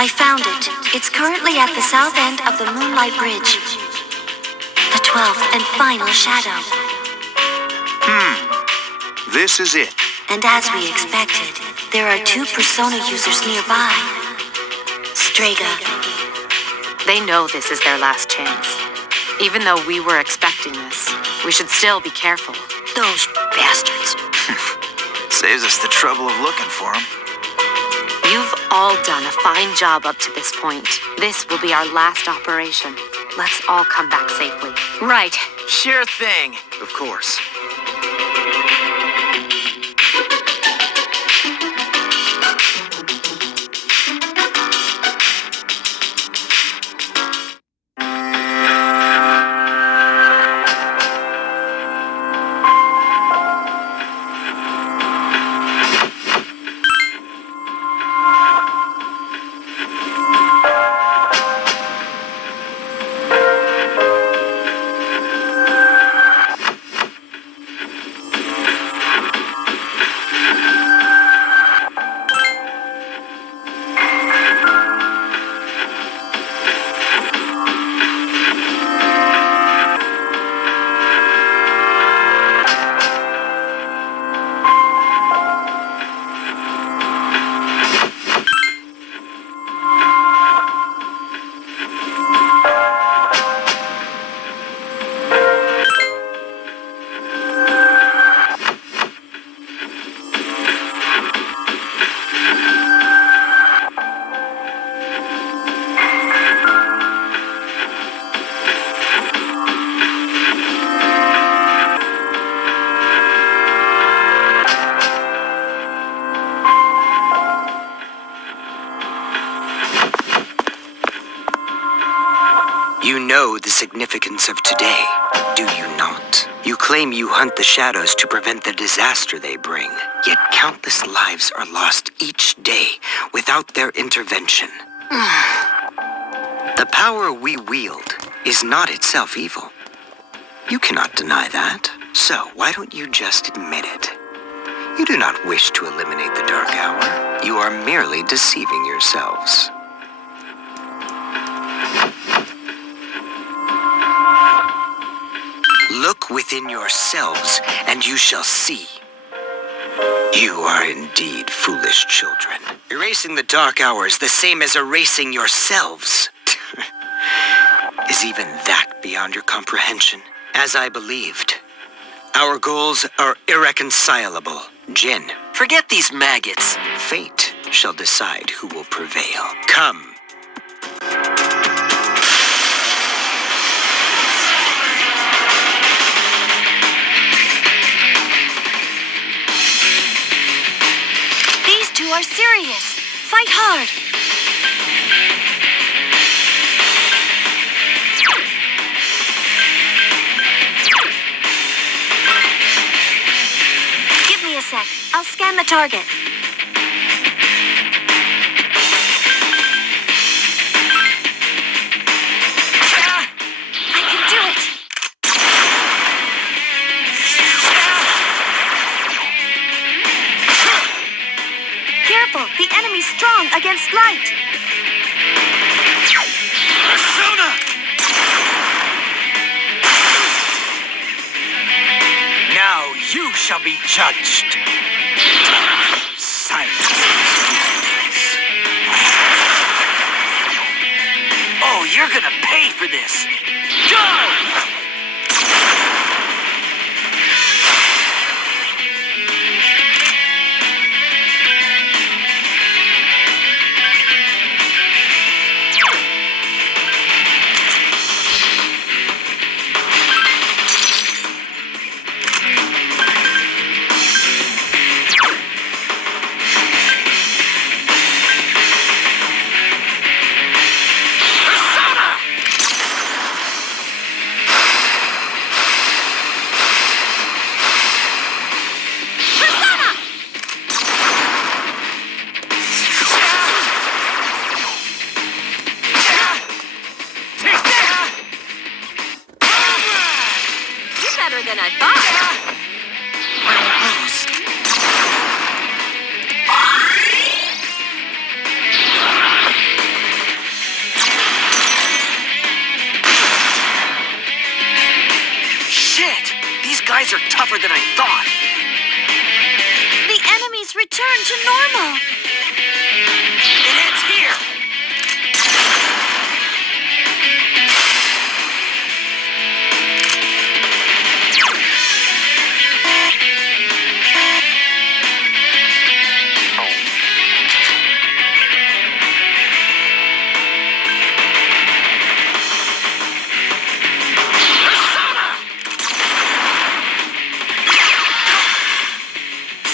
I found it. It's currently at the south end of the Moonlight Bridge. The 12th and final shadow. This is it. And as we expected, there are 2 persona users nearby. Strega. They know this is their last chance. Even though we were expecting this, we should still be careful. Those bastards. Saves us the trouble of looking for him. You've all done a fine job up to this point. This will be our last operation. Let's all come back safely. Right. Sure thing. Of course. You know the significance of today, do you not? You claim you hunt the shadows to prevent the disaster they bring, yet countless lives are lost each day without their intervention. The power we wield is not itself evil. You cannot deny that, so why don't you just admit it? You do not wish to eliminate the Dark Hour. You are merely deceiving yourselves. Look within yourselves, and you shall see. You are indeed foolish children. Erasing the Dark Hour is the same as erasing yourselves. Is even that beyond your comprehension? As I believed, our goals are irreconcilable. Jin, forget these maggots. Fate shall decide who will prevail. Come. You are serious. Fight hard. Give me a sec. I'll scan the target. I can do it. Careful, the enemy's strong against light. Persona! Now you shall be judged. Silence. Oh, you're gonna pay for this. Go! tougher than I thought. The enemies return to normal. It ends here.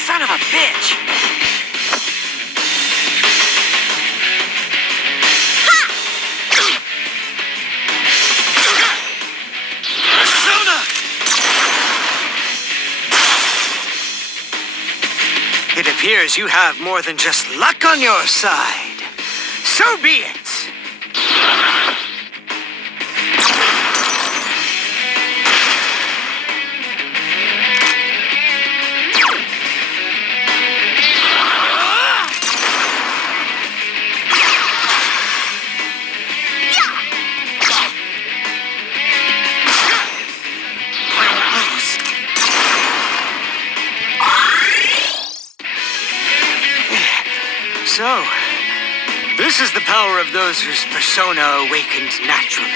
Son of a bitch! Persona! It appears you have more than just luck on your side. So be it. So, this is the power of those whose persona awakened naturally.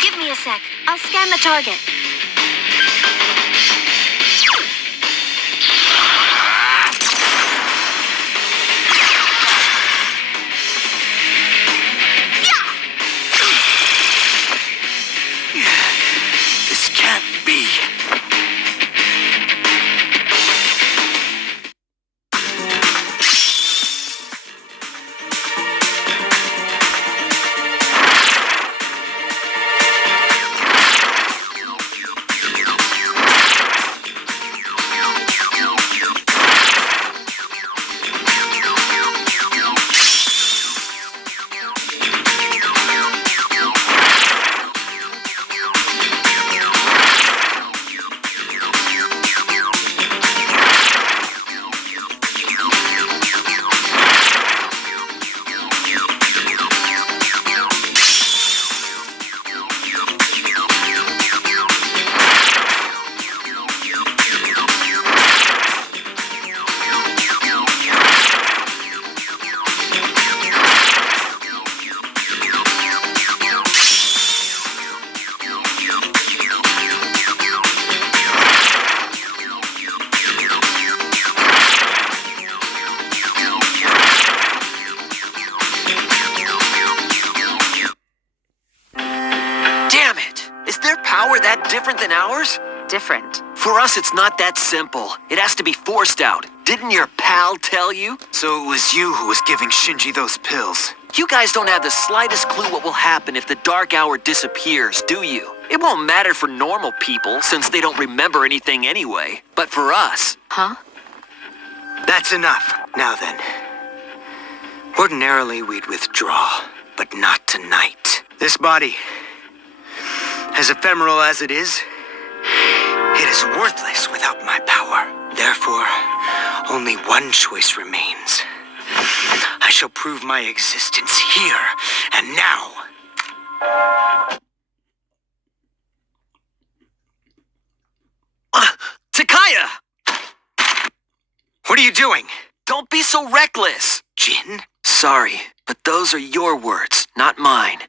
Give me a sec. I'll scan the target. This can't be. That different than ours? Different. For us, it's not that simple. It has to be forced out. Didn't your pal tell you? So it was you who was giving Shinji those pills. You guys don't have the slightest clue what will happen if the dark hour disappears, do you? It won't matter for normal people, since they don't remember anything anyway. But for us... Huh? That's enough. Now then. Ordinarily, we'd withdraw, but not tonight. This body, as ephemeral as it is worthless without my power. Therefore, only one choice remains. I shall prove my existence here and now. Takaya! What are you doing? Don't be so reckless! Jin? Sorry, but those are your words, not mine.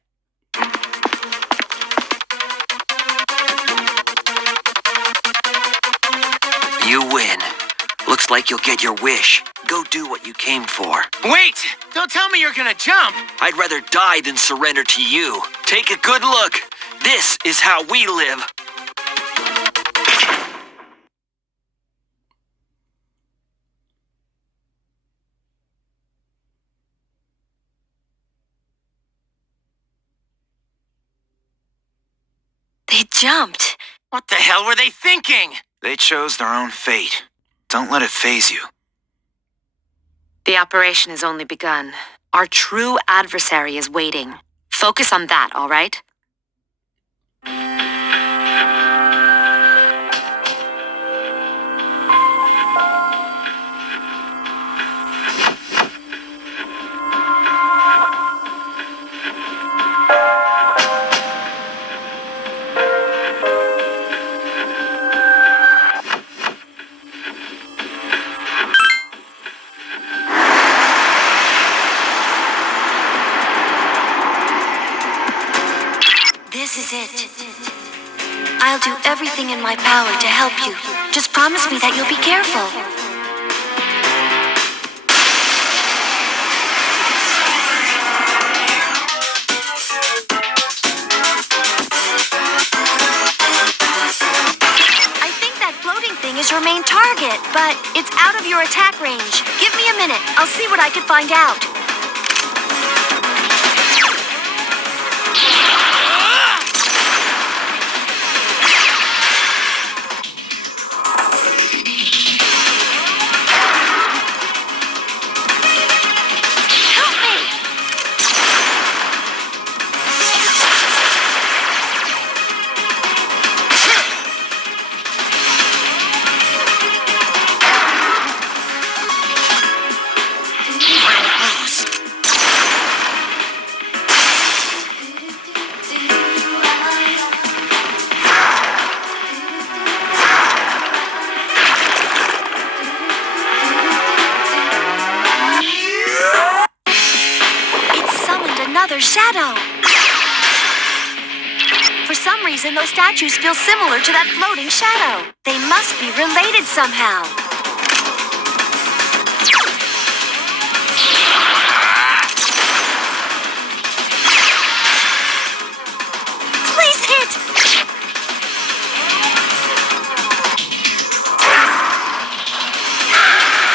You win. Looks like you'll get your wish. Go do what you came for. Wait! Don't tell me you're gonna jump! I'd rather die than surrender to you. Take a good look. This is how we live. They jumped. What the hell were they thinking? They chose their own fate. Don't let it faze you. The operation has only begun. Our true adversary is waiting. Focus on that, all right? I'll do everything in my power to help you. Just promise me that you'll be careful. I think that floating thing is your main target, but it's out of your attack range. Give me a minute. I'll see what I can find out. Shadow. For some reason, those statues feel similar to that floating shadow. They must be related somehow. Please hit!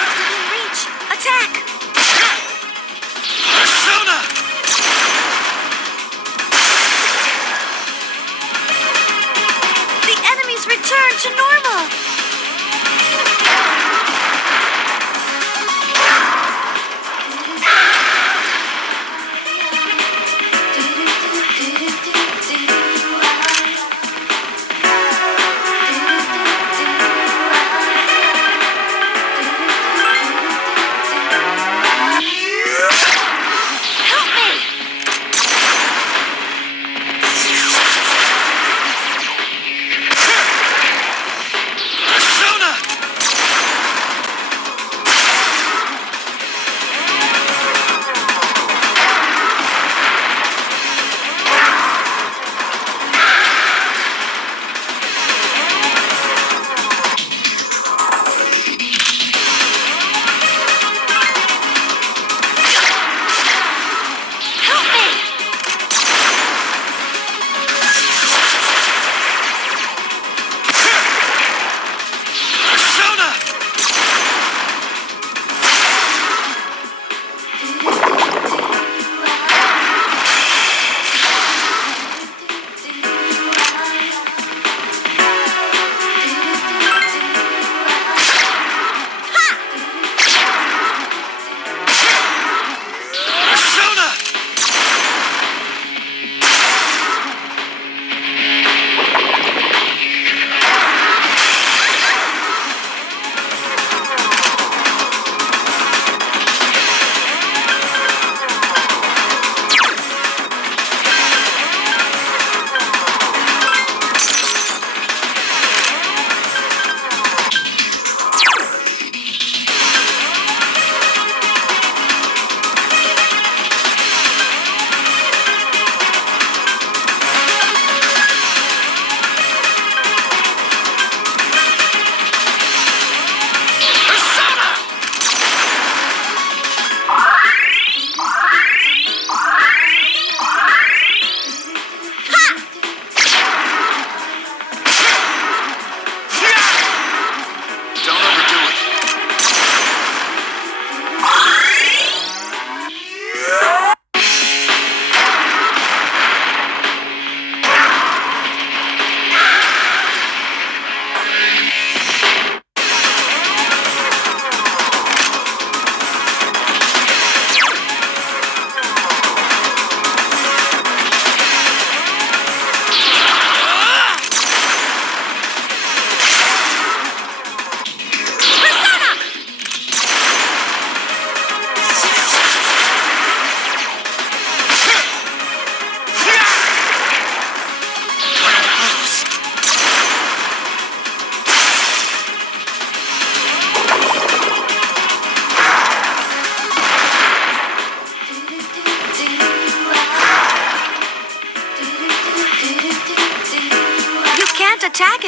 Within reach. Attack! Persona! Return to normal.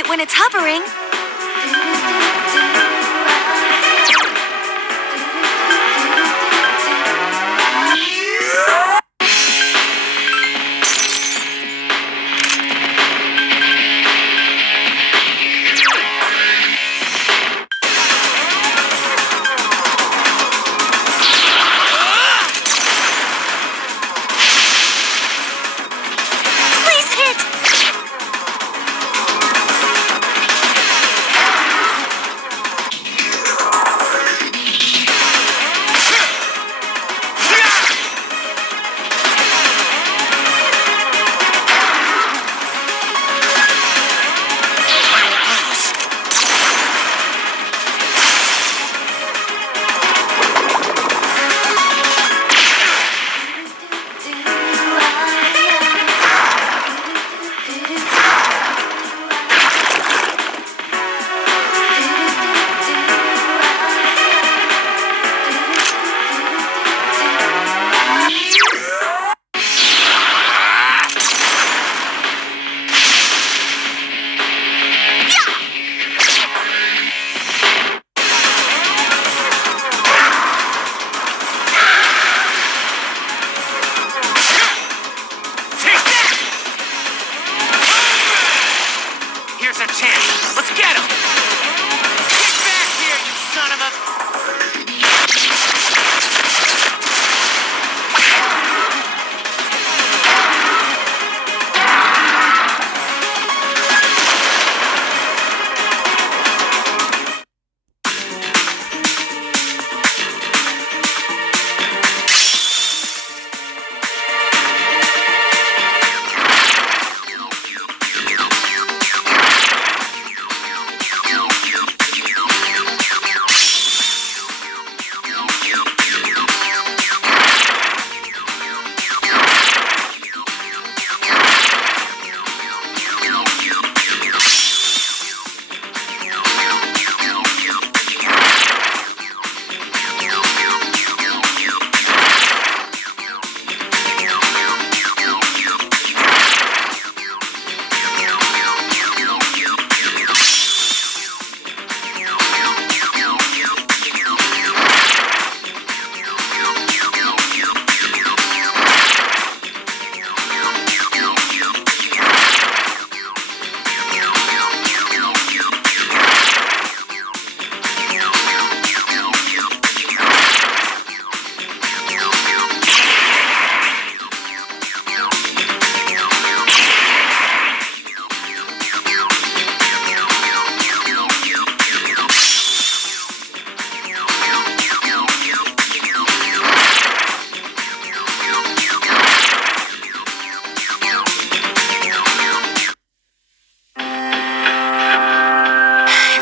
when it's hovering. Please hit! Here's our chance. Let's get him! Get back here, you son of a...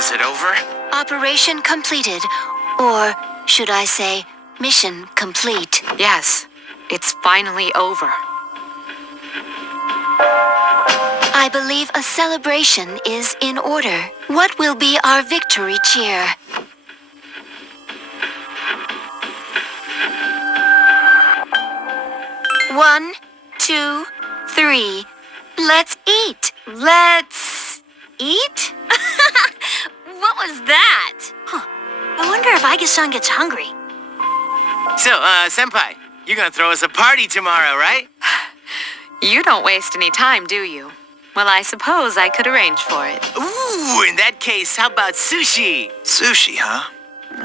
Is it over? Operation completed. Or should I say, mission complete. Yes, it's finally over. I believe a celebration is in order. What will be our victory cheer? One, two, three. Let's eat. Let's eat? What was that? I wonder if Aigis-san gets hungry. So, Senpai, you're gonna throw us a party tomorrow, right? You don't waste any time, do you? Well, I suppose I could arrange for it. Ooh, in that case, how about sushi? Sushi, huh?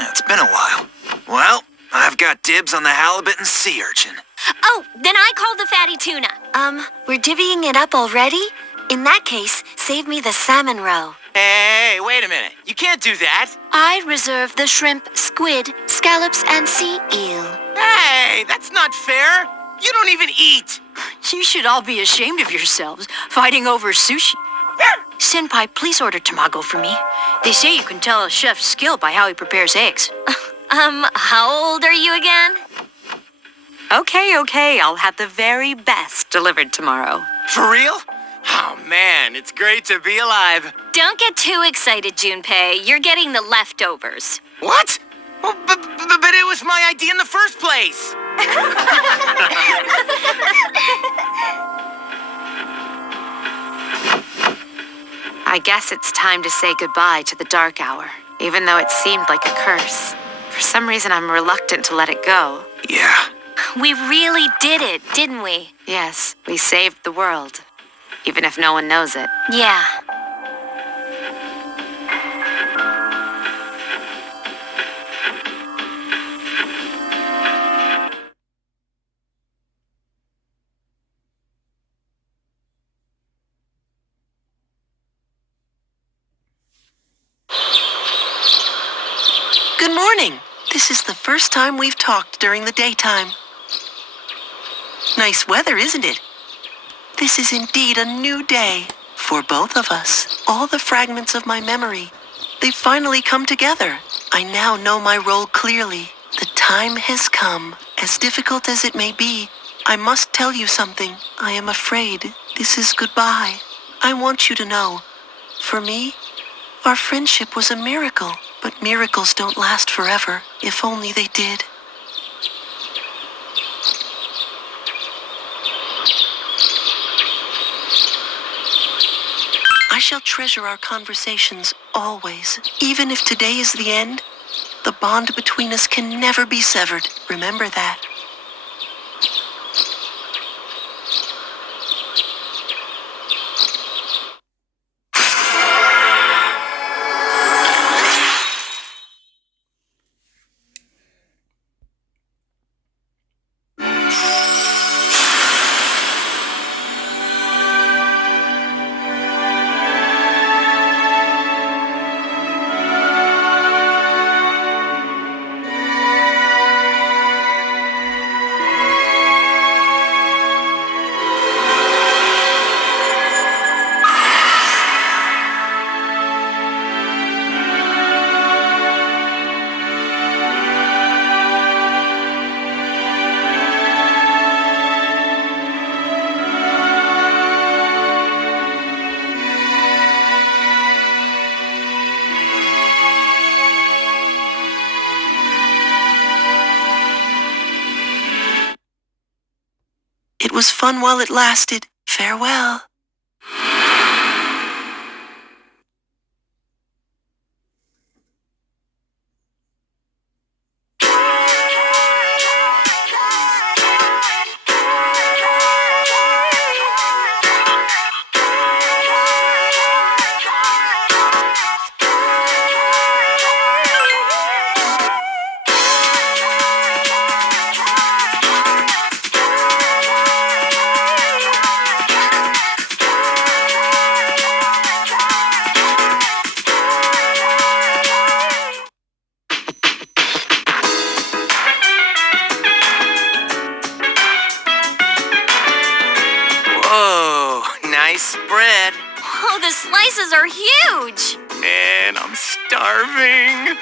It's been a while. Well, I've got dibs on the halibut and sea urchin. Oh, then I called the fatty tuna. We're divvying it up already? In that case, save me the salmon roe. Hey, wait a minute. You can't do that. I reserve the shrimp, squid, scallops, and sea eel. Hey, that's not fair. You don't even eat. You should all be ashamed of yourselves, fighting over sushi. Senpai, please order tamago for me. They say you can tell a chef's skill by how he prepares eggs. How old are you again? Okay, I'll have the very best delivered tomorrow. For real? Oh, man, it's great to be alive. Don't get too excited, Junpei. You're getting the leftovers. What? Well, but it was my idea in the first place. I guess it's time to say goodbye to the dark hour, even though it seemed like a curse. For some reason, I'm reluctant to let it go. Yeah. We really did it, didn't we? Yes, we saved the world, even if no one knows it. Yeah. Good morning. This is the first time we've talked during the daytime. Nice weather, isn't it? This is indeed a new day for both of us. All the fragments of my memory, they've finally come together. I now know my role clearly. The time has come. As difficult as it may be, I must tell you something. I am afraid this is goodbye. I want you to know, for me, our friendship was a miracle. But miracles don't last forever, if only they did. I shall treasure our conversations always. Even if today is the end, the bond between us can never be severed. Remember that. It was fun while it lasted. Farewell. Whoa, nice spread. Oh, the slices are huge! Man, I'm starving.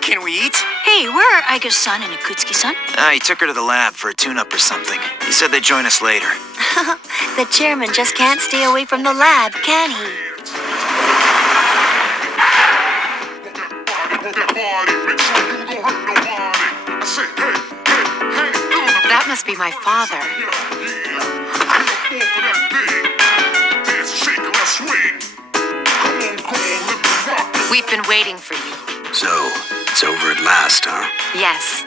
Can we eat? Hey, where are Aigis-san and Ikusuki-san? He took her to the lab for a tune-up or something. He said they'd join us later. The chairman just can't stay away from the lab, can he? That must be my father. We've been waiting for you. So, it's over at last, huh? Yes.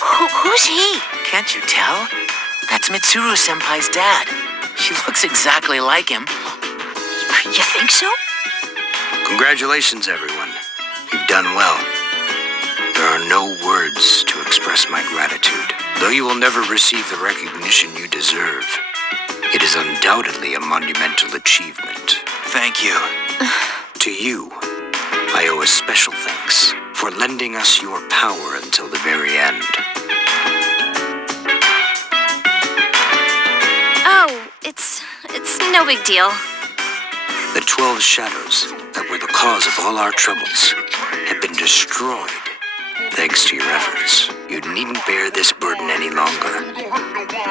Who's he? Can't you tell? That's Mitsuru-senpai's dad. She looks exactly like him. You think so? Congratulations, everyone. You've done well. There are no words to express my gratitude. Though you will never receive the recognition you deserve, it is undoubtedly a monumental achievement. Thank you. To you, I owe a special thanks for lending us your power until the very end. Oh, it's no big deal. The 12 shadows that were the cause of all our troubles have been destroyed thanks to your efforts. You needn't bear this burden any longer.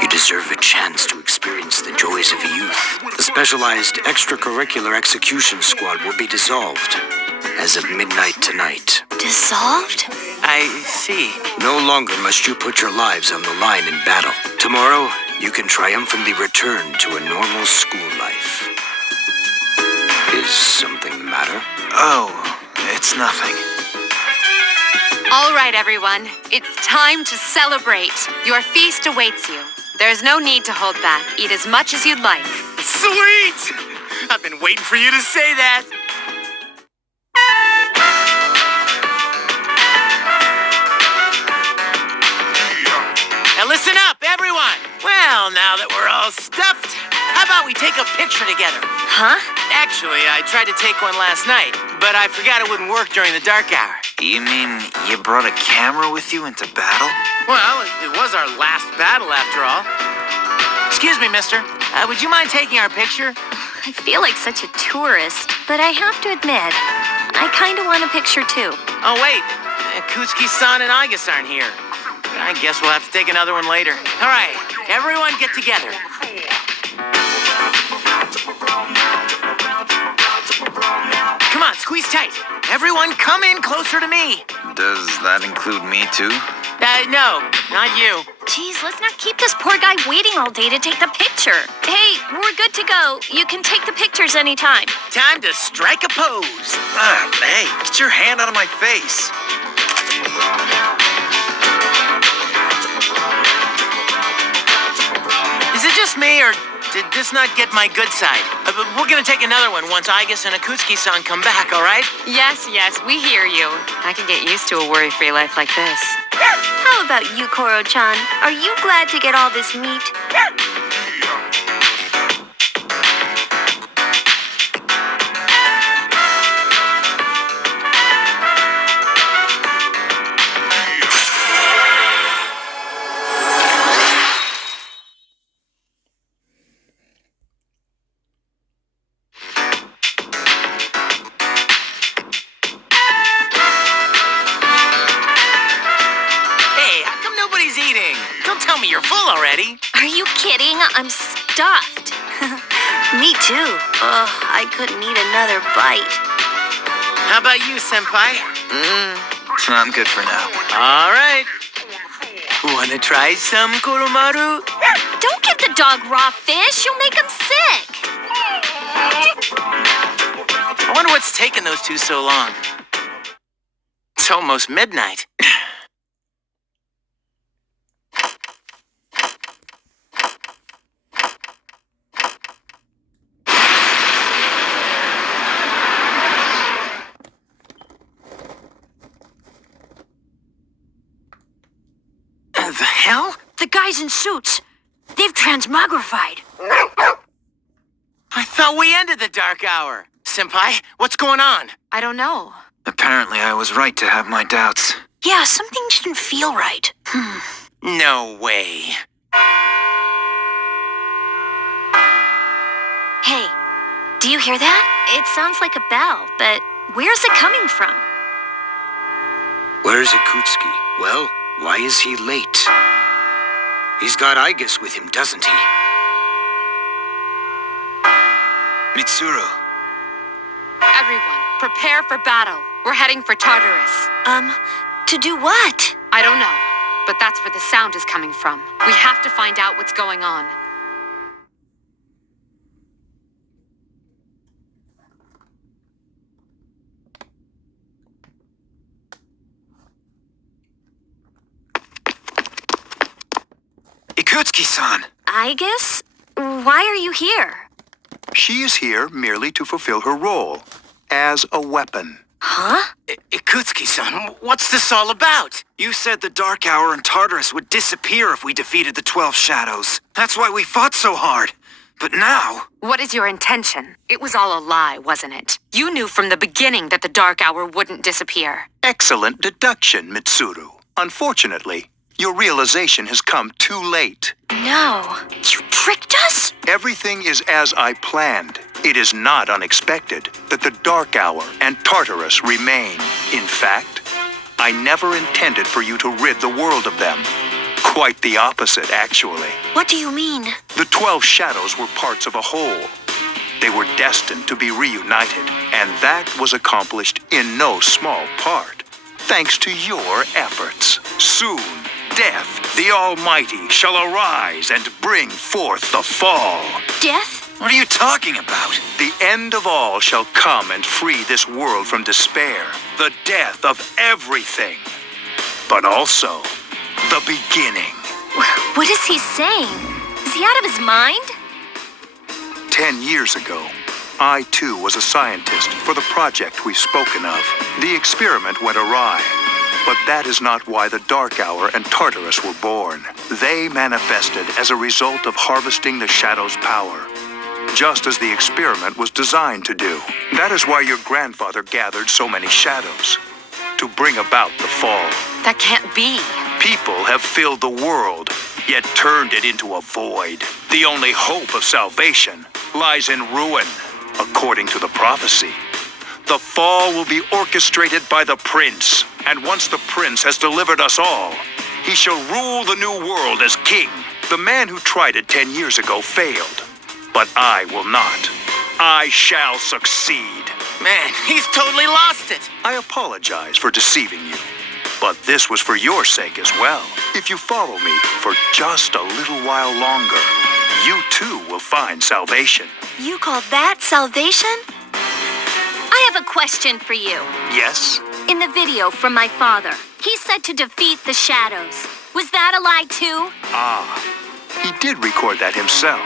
You deserve a chance to experience the joys of youth. The specialized extracurricular execution squad will be dissolved as of midnight tonight. Dissolved? I see. No longer must you put your lives on the line in battle. Tomorrow, you can triumphantly return to a normal school life. Is something the matter? Oh, it's nothing. All right, everyone. It's time to celebrate. Your feast awaits you. There's no need to hold back. Eat as much as you'd like. Sweet! I've been waiting for you to say that. Now listen up, everyone. Well, now that we're all stuffed, how about we take a picture together? Huh? Actually, I tried to take one last night, but I forgot it wouldn't work during the dark hour. You mean you brought a camera with you into battle? Well, it was our last battle after all. Excuse me, mister. Would you mind taking our picture? I feel like such a tourist, but I have to admit, I kind of want a picture too. Oh, wait. Ikusuki-san and Aigis aren't here. I guess we'll have to take another one later. All right, everyone get together. Come on, squeeze tight. Everyone come in closer to me. Does that include me too? No, not you. Geez, let's not keep this poor guy waiting all day to take the picture. Hey, we're good to go. You can take the pictures anytime. Time to strike a pose. Hey, get your hand out of my face. Is it just me, or did this not get my good side? We're gonna take another one once Aigis and Ikusuki-san come back, all right? Yes, we hear you. I can get used to a worry-free life like this. How about you, Koro-chan? Are you glad to get all this meat? You're full already. Are you kidding? I'm stuffed. Me too. Ugh, I couldn't eat another bite. How about you, senpai? I'm good for now. All right. Wanna try some, Koromaru? Don't give the dog raw fish. You'll make him sick. I wonder what's taking those two so long. It's almost midnight. The hell? The guys in suits. They've transmogrified. I thought we ended the dark hour. Senpai, what's going on? I don't know. Apparently I was right to have my doubts. Yeah, something didn't feel right. No way. Hey, do you hear that? It sounds like a bell, but where's it coming from? Where's Ikusuki? Well, why is he late? He's got Aigis with him, doesn't he? Mitsuru. Everyone, prepare for battle. We're heading for Tartarus. To do what? I don't know, but that's where the sound is coming from. We have to find out what's going on. Ikusuki-san! Aigis? Why are you here? She is here merely to fulfill her role as a weapon. Huh? Ikusuki-san, what's this all about? You said the Dark Hour and Tartarus would disappear if we defeated the 12 Shadows. That's why we fought so hard. But now... What is your intention? It was all a lie, wasn't it? You knew from the beginning that the Dark Hour wouldn't disappear. Excellent deduction, Mitsuru. Unfortunately, your realization has come too late. No. You tricked us? Everything is as I planned. It is not unexpected that the Dark Hour and Tartarus remain. In fact, I never intended for you to rid the world of them. Quite the opposite, actually. What do you mean? The 12 Shadows were parts of a whole. They were destined to be reunited, and that was accomplished in no small part, thanks to your efforts. Soon, Death, the Almighty, shall arise and bring forth the fall. Death? What are you talking about? The end of all shall come and free this world from despair, the death of everything, but also the beginning. What is he saying? Is he out of his mind? 10 years ago, I too was a scientist for the project we've spoken of. The experiment went awry, but that is not why the Dark Hour and Tartarus were born. They manifested as a result of harvesting the Shadow's power, just as the experiment was designed to do. That is why your grandfather gathered so many shadows, to bring about the fall. That can't be. People have filled the world, yet turned it into a void. The only hope of salvation lies in ruin, according to the prophecy. The fall will be orchestrated by the prince, and once the prince has delivered us all, he shall rule the new world as king. The man who tried it 10 years ago failed, but I will not. I shall succeed. Man, he's totally lost it. I apologize for deceiving you, but this was for your sake as well. If you follow me for just a little while longer, you too will find salvation. You call that salvation? I have a question for you. Yes? In the video from my father, he said to defeat the shadows. Was that a lie too? He did record that himself.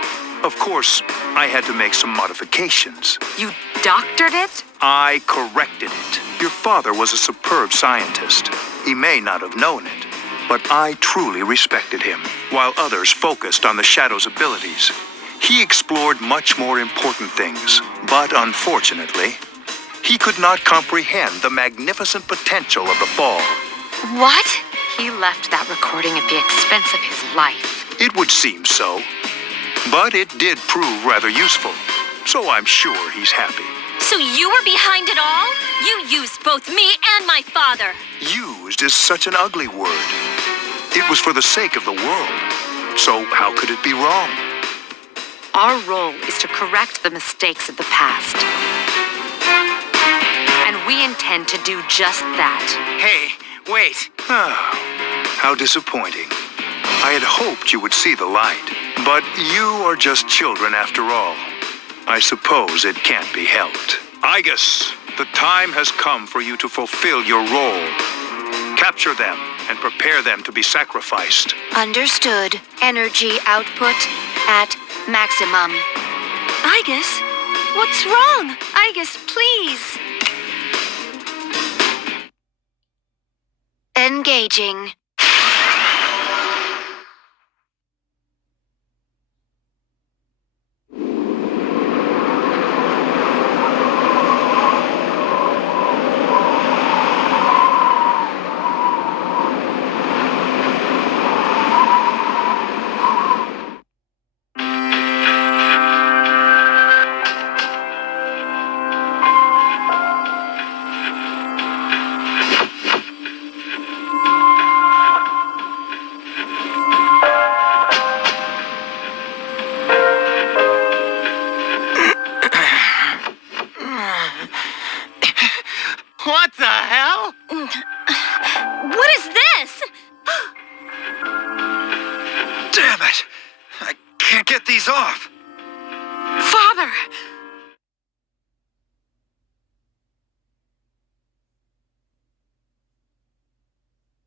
Of course, I had to make some modifications. You doctored it? I corrected it. Your father was a superb scientist. He may not have known it, but I truly respected him. While others focused on the Shadow's abilities, he explored much more important things. But unfortunately, he could not comprehend the magnificent potential of the fall. What? He left that recording at the expense of his life. It would seem so. But it did prove rather useful, so I'm sure he's happy. So you were behind it all? You used both me and my father. Used is such an ugly word. It was for the sake of the world, so how could it be wrong? Our role is to correct the mistakes of the past. And we intend to do just that. Hey, wait. How disappointing. I had hoped you would see the light, but you are just children after all. I suppose it can't be helped. Aigis, the time has come for you to fulfill your role. Capture them and prepare them to be sacrificed. Understood. Energy output at maximum. Aigis, what's wrong? Aigis, please. Engaging. What the hell? What is this? Damn it! I can't get these off. Father!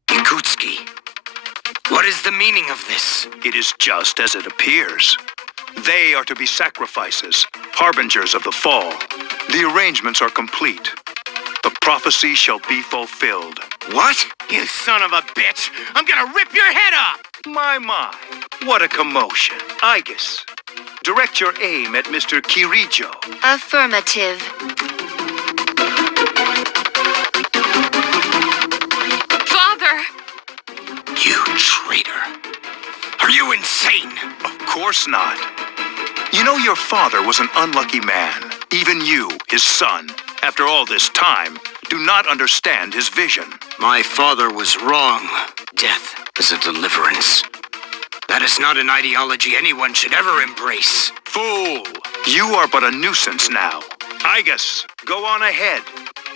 Ikusuki, what is the meaning of this? It is just as it appears. They are to be sacrifices, harbingers of the fall. The arrangements are complete. The prophecy shall be fulfilled. What? You son of a bitch! I'm gonna rip your head off! My, what a commotion. Aigis, direct your aim at Mr. Kirijo. Affirmative. Father! You traitor. Are you insane? Of course not. You know your father was an unlucky man. Even you, his son, after all this time, do not understand his vision. My father was wrong. Death is a deliverance. That is not an ideology anyone should ever embrace. Fool! You are but a nuisance now. Aigis, go on ahead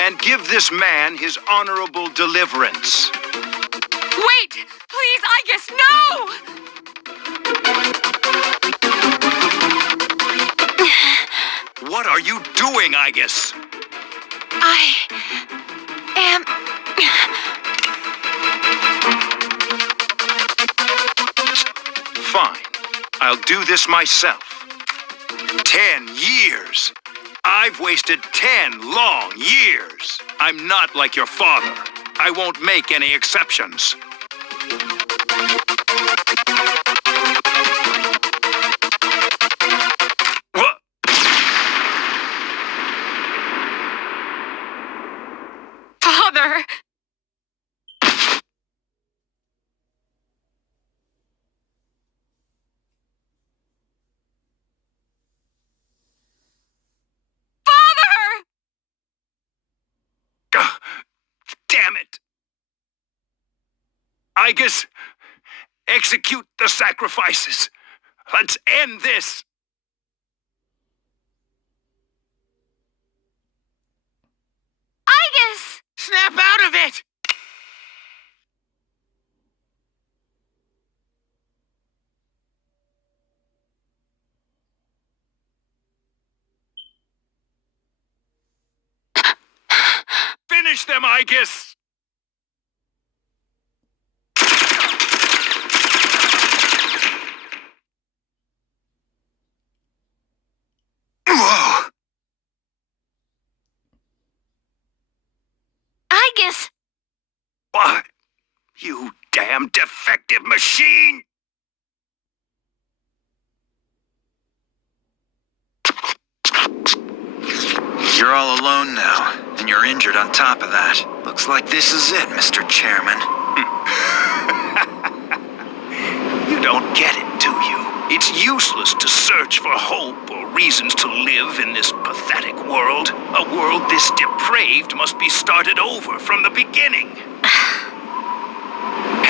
and give this man his honorable deliverance. Wait! Please, Aigis, no! doing, Aigis? I am... Fine. I'll do this myself. 10 years. I've wasted 10 long years. I'm not like your father. I won't make any exceptions. What? Father! Damn it! Aigis, execute the sacrifices. Let's end this. Aigis! Snap out of it! Finish them, Aigis! Whoa! Aigis! What? You damn defective machine! You're all alone now, and you're injured on top of that. Looks like this is it, Mr. Chairman. You don't get it, do you? It's useless to search for hope or reasons to live in this pathetic world. A world this depraved must be started over from the beginning.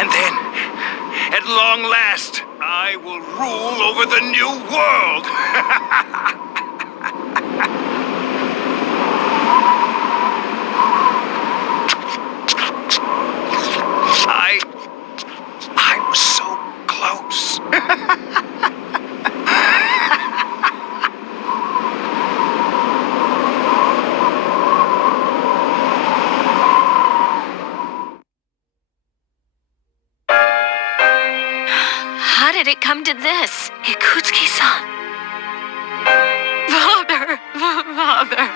And then, at long last, I will rule over the new world. I was so close. How did it come to this? Ikusuki-san. Father! Father!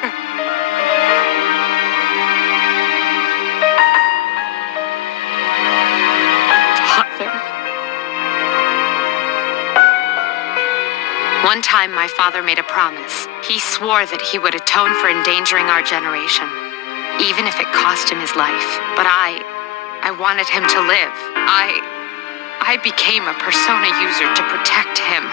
One time, my father made a promise. He swore that he would atone for endangering our generation, even if it cost him his life. But I wanted him to live. I became a persona user to protect him.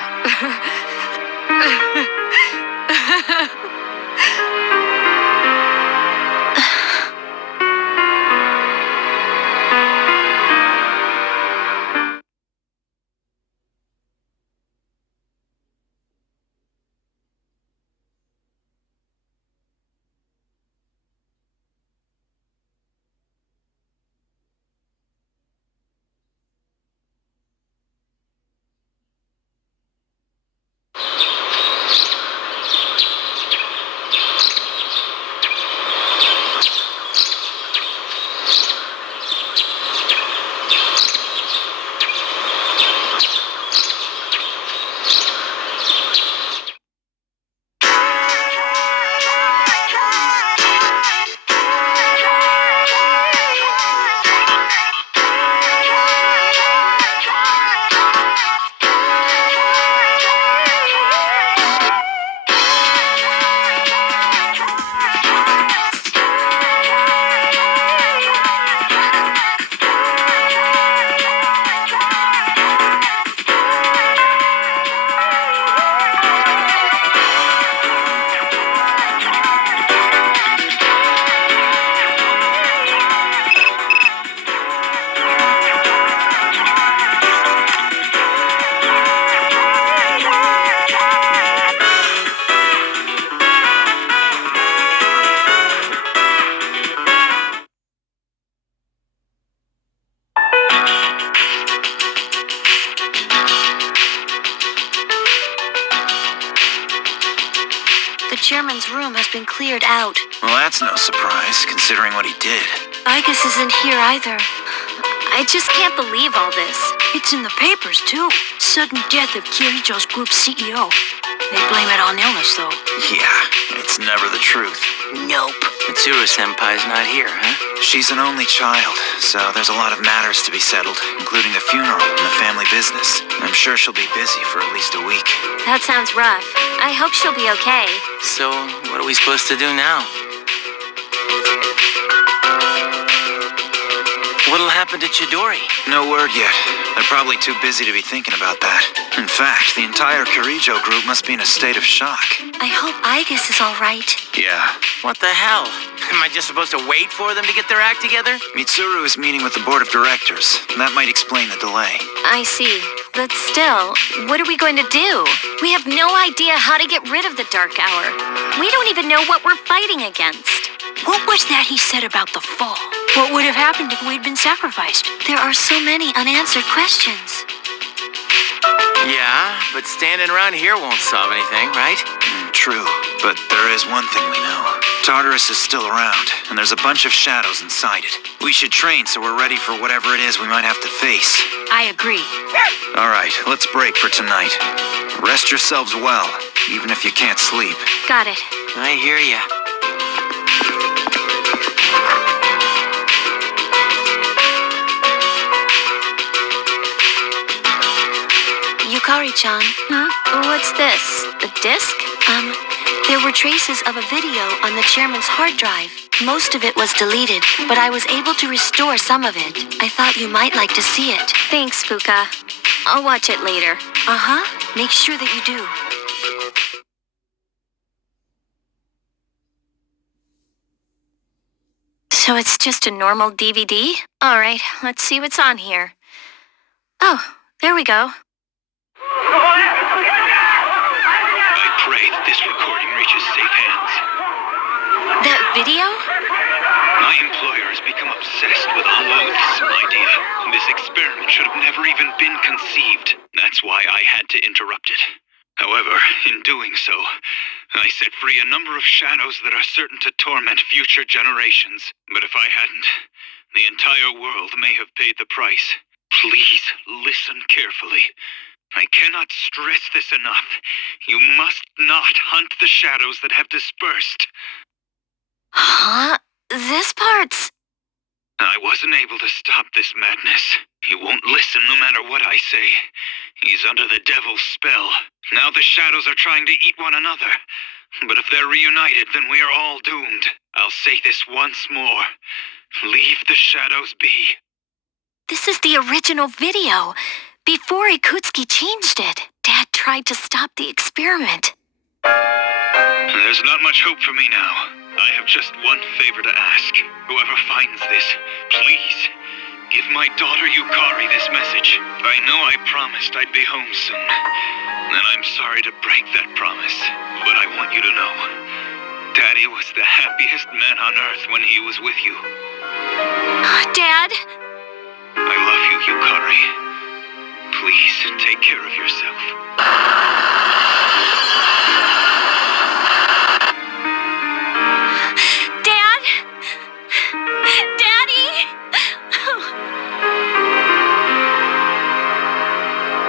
chairman's room has been cleared out. Well, that's no surprise, considering what he did. Aigis isn't here either. I just can't believe all this. It's in the papers, too. Sudden death of Kirijo's group CEO. They blame it on illness, though. Yeah, it's never the truth. Nope. Mitsuru-senpai's not here, huh? She's an only child, so there's a lot of matters to be settled, including the funeral and the family business. I'm sure she'll be busy for at least a week. That sounds rough. I hope she'll be okay. So, what are we supposed to do now? What'll happen to Chidori? No word yet. They're probably too busy to be thinking about that. In fact, the entire Kirijo group must be in a state of shock. I hope Aigis is all right. Yeah. What the hell? Am I just supposed to wait for them to get their act together? Mitsuru is meeting with the board of directors. That might explain the delay. I see. But still, what are we going to do? We have no idea how to get rid of the Dark Hour. We don't even know what we're fighting against. What was that he said about the fall? What would have happened if we'd been sacrificed? There are so many unanswered questions. Yeah, but standing around here won't solve anything, right? True, but there is one thing we know. Tartarus is still around, and there's a bunch of shadows inside it. We should train so we're ready for whatever it is we might have to face. I agree. All right, let's break for tonight. Rest yourselves well, even if you can't sleep. Got it. I hear ya. Yukari-chan. What's this? A disc? There were traces of a video on the chairman's hard drive. Most of it was deleted, but I was able to restore some of it. I thought you might like to see it. Thanks, Fuka. I'll watch it later. Uh-huh. Make sure that you do. So it's just a normal DVD? All right, let's see what's on here. Oh, there we go. I pray that this recording reaches safe hands. That video? My employer has become obsessed with a loathsome idea. This experiment should have never even been conceived. That's why I had to interrupt it. However, in doing so, I set free a number of shadows that are certain to torment future generations. But if I hadn't, the entire world may have paid the price. Please listen carefully. I cannot stress this enough. You must not hunt the shadows that have dispersed. Huh? This part's... I wasn't able to stop this madness. He won't listen no matter what I say. He's under the devil's spell. Now the shadows are trying to eat one another. But if they're reunited, then we are all doomed. I'll say this once more. Leave the shadows be. This is the original video. Before Ikusuki changed it, Dad tried to stop the experiment. There's not much hope for me now. I have just one favor to ask. Whoever finds this, please, give my daughter Yukari this message. I know I promised I'd be home soon, and I'm sorry to break that promise, but I want you to know, Daddy was the happiest man on earth when he was with you. Dad? I love you, Yukari. Please, take care of yourself. Dad? Daddy?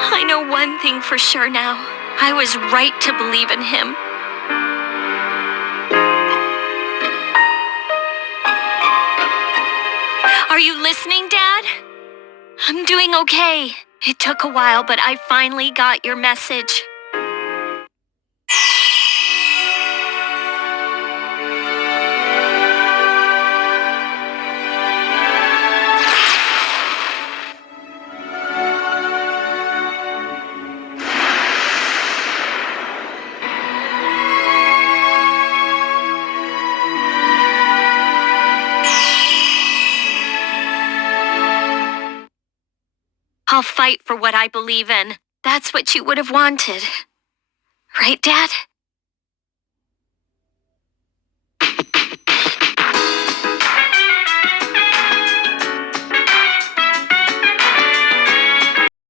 I know one thing for sure now. I was right to believe in him. Are you listening, Dad? I'm doing okay. It took a while, but I finally got your message. I'll fight for what I believe in. That's what you would have wanted. Right, Dad?